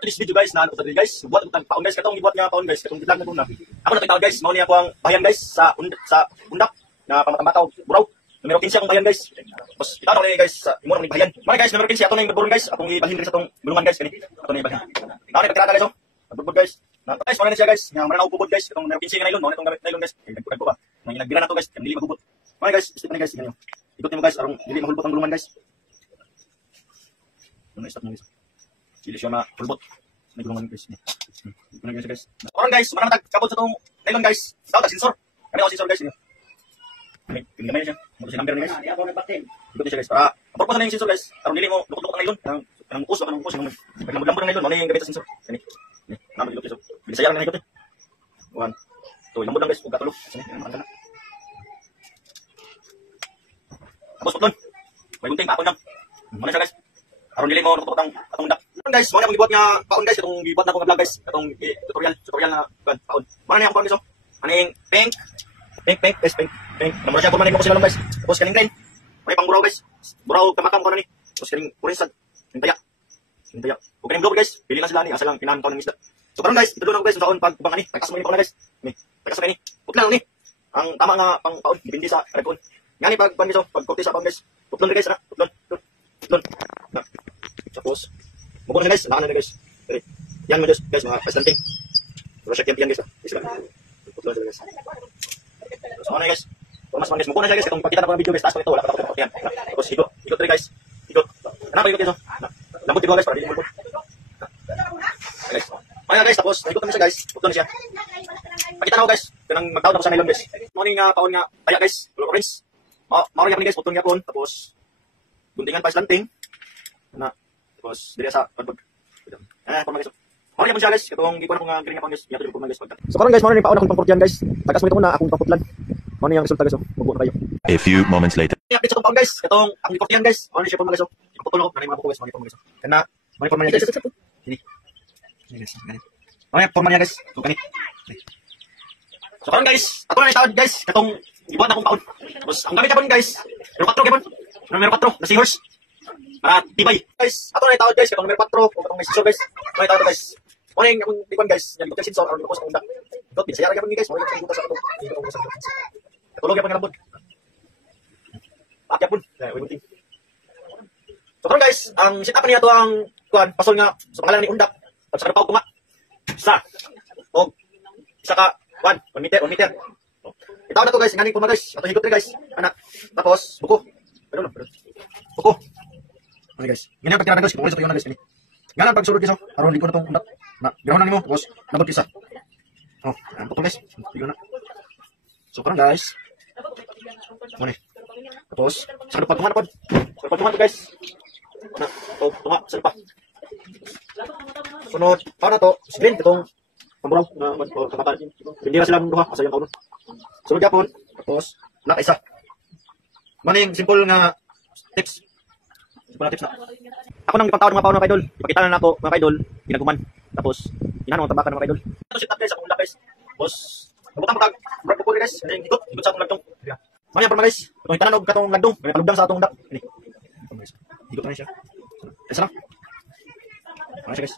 for this video guys, na ano ko guys, buat ko paon guys, katong gibuat nga paon guys, katong gidlag na tuna. Ako na tawag guys, mao ni ako ang bayan guys sa undak na pamatambataw buraw. Numero 15 akong bayan guys. Tapos kita na guys sa imo na bayan. Mara guys, numero 15 ato na yung buron guys, atong ibahin diri sa tong bulungan guys kani. Ato na ibahin. Na ni pagtirada guys oh. Nagbubod guys. Na guys, wala na siya guys. Nga mara na ubod guys, katong numero 15 nga nylon, mao na tong gamit nylon guys. Kay nagbuod ba. Nang inagbira na to guys, dili magubot. Mara guys, step na guys ganyo. Ikot nimo guys arong dili mahulbot ang bulungan guys. Ano stop na guys. Dili siya mahulbot. Nagulungan guys. Ano guys. Orang guys, marang nagkabot sa tong nylon guys. Daw tag sensor. Kami ako sensor guys. Tingnan mo siya. Mo si number ni guys. Ako nagpatin. Ikot siya guys para purpose na yung sensor guys. Aron dili mo lukot-lukot ang nylon. Kanang uso yung lambot-lambot ng nylon, ano yung gamit sa sensor. Kani. Ni, namo ikot siya. Bilisayang na ikot eh. 1 2 lambot lang guys, ug katulo. Sini, man kana. Tapos putlon. May gunting paon lang. Muna siya guys. Aron dili mo lukot ang atong dak. Guys, mo na akong gibuhat nga paon guys, katong gibuhat na akong vlog guys, katong tutorial na paon. Mana ni akong paon guys oh. Aning pink guys, pink. Naman siya kumanin ko sila guys. Tapos kaning green. May pangburaw guys. Buraw kamakam ko na ni. Tapos kaning orange sad. Kaning taya. Ug kaning blue guys, pili lang sila ni asa lang kinahanglan taw ng isda. So karon guys, ito na ako guys saon pag ubang ani. Tagas mo ni ko na guys. Ni, tagas sa ni. Putla lang ni. Ang tama nga pang paon depende sa repon. Ngani pag pan guys, pag korte sa paon guys. Putlon guys, putlon. Na. Tapos mugo na guys, lakan na guys. Yan mo guys, mga presenting. Pero siya champion guys. Putlon guys. So ano guys? Mas manis mugo na siya guys, katong pakita na ko ng video guys, taas ko ito, wala pa ako yan. Tapos ikot rin guys. Ikot. Ano ba ikot guys? Lambot ito guys, para di mo. Guys. Ayan guys, tapos ikot naman siya guys. Putlon siya. Pakita na ko guys, kanang magtaon ako sa nylon guys. Morning paon nga taya guys, orange. Mao rin guys, putlon nga kon, tapos guntingan pa slanting. Na tapos dili sa pag pa guys. Mao rin siya guys, katong gikuan ako nga green nga paon guys, yato ko guys pagka. So karon guys, mao rin paon akong pangpurtian guys. Tagas mo ito na akong pangputlan. Ano yung resulta guys? Mugo na kayo. A few moments later. I-update sa itong paon guys. Itong ang ikortiyan guys. Ano siya po mga guys? Ipaputulong ko. Ano yung mga buko guys? Mga guys. Kana, mga forma niya guys. Sini. Sini guys. Ano yung forma niya guys? So kani. So karon guys, ato na itawad guys. Katong ibuhat na akong paon. Tapos ang gamit niya guys. Numero 4 gapon. Numero 4 na seahorse. Para tibay. Guys, ato na itawad guys. Katong numero 4 o katong may sensor guys. Ano itawad guys? Ano yung akong ikuan guys? Yung ikot sensor. Ano yung sa undak. Ikot, binsayara gapon guys. Ano yung ikot sa katong. Tulog ya pang Pakya pun. So karon guys, ang setup niya to ang kuan pasol nga sa pangalan ni Undak. Tapos sa paw kuma. Isa. Og isa ka 1 meter. Itaw na to guys, ngani kuma guys. Ato higot rin guys. Anak. Tapos buko. Ano no? Buko. Okay guys. Ganyan pagtira guys, buko sa tuyo na guys ini. Ganyan pag sulod guys, aron liko na tong Undak. Na, gawon na nimo tapos nabot isa. Oh, ang buko guys. Tuyo na. So karon guys. Mana? Tapos, sa patungan po. Sa patungan guys. Ano? Tunga, salpa. Sunod, paano to? Screen, itong pamburaw na kapatan. Hindi na sila duha, asa yung kaunon. Sunod yapon, tapos, isa. Maning simple nga tips. Simple na tips na. Ako nang ipantawad mga paon mga kaidol. Ipakita na ako mga kaidol, ginaguman. Tapos, inano ang tabakan mga kaidol. Ito sit up guys, akong guys. Tapos, nabutang pag brad ko guys, ano yung ikot sa atong ladong. Maya pa guys, itong itanan og katong ladong, may palugdang sa atong dak. Ini. Ikot na siya. Isa lang. Ano siya guys?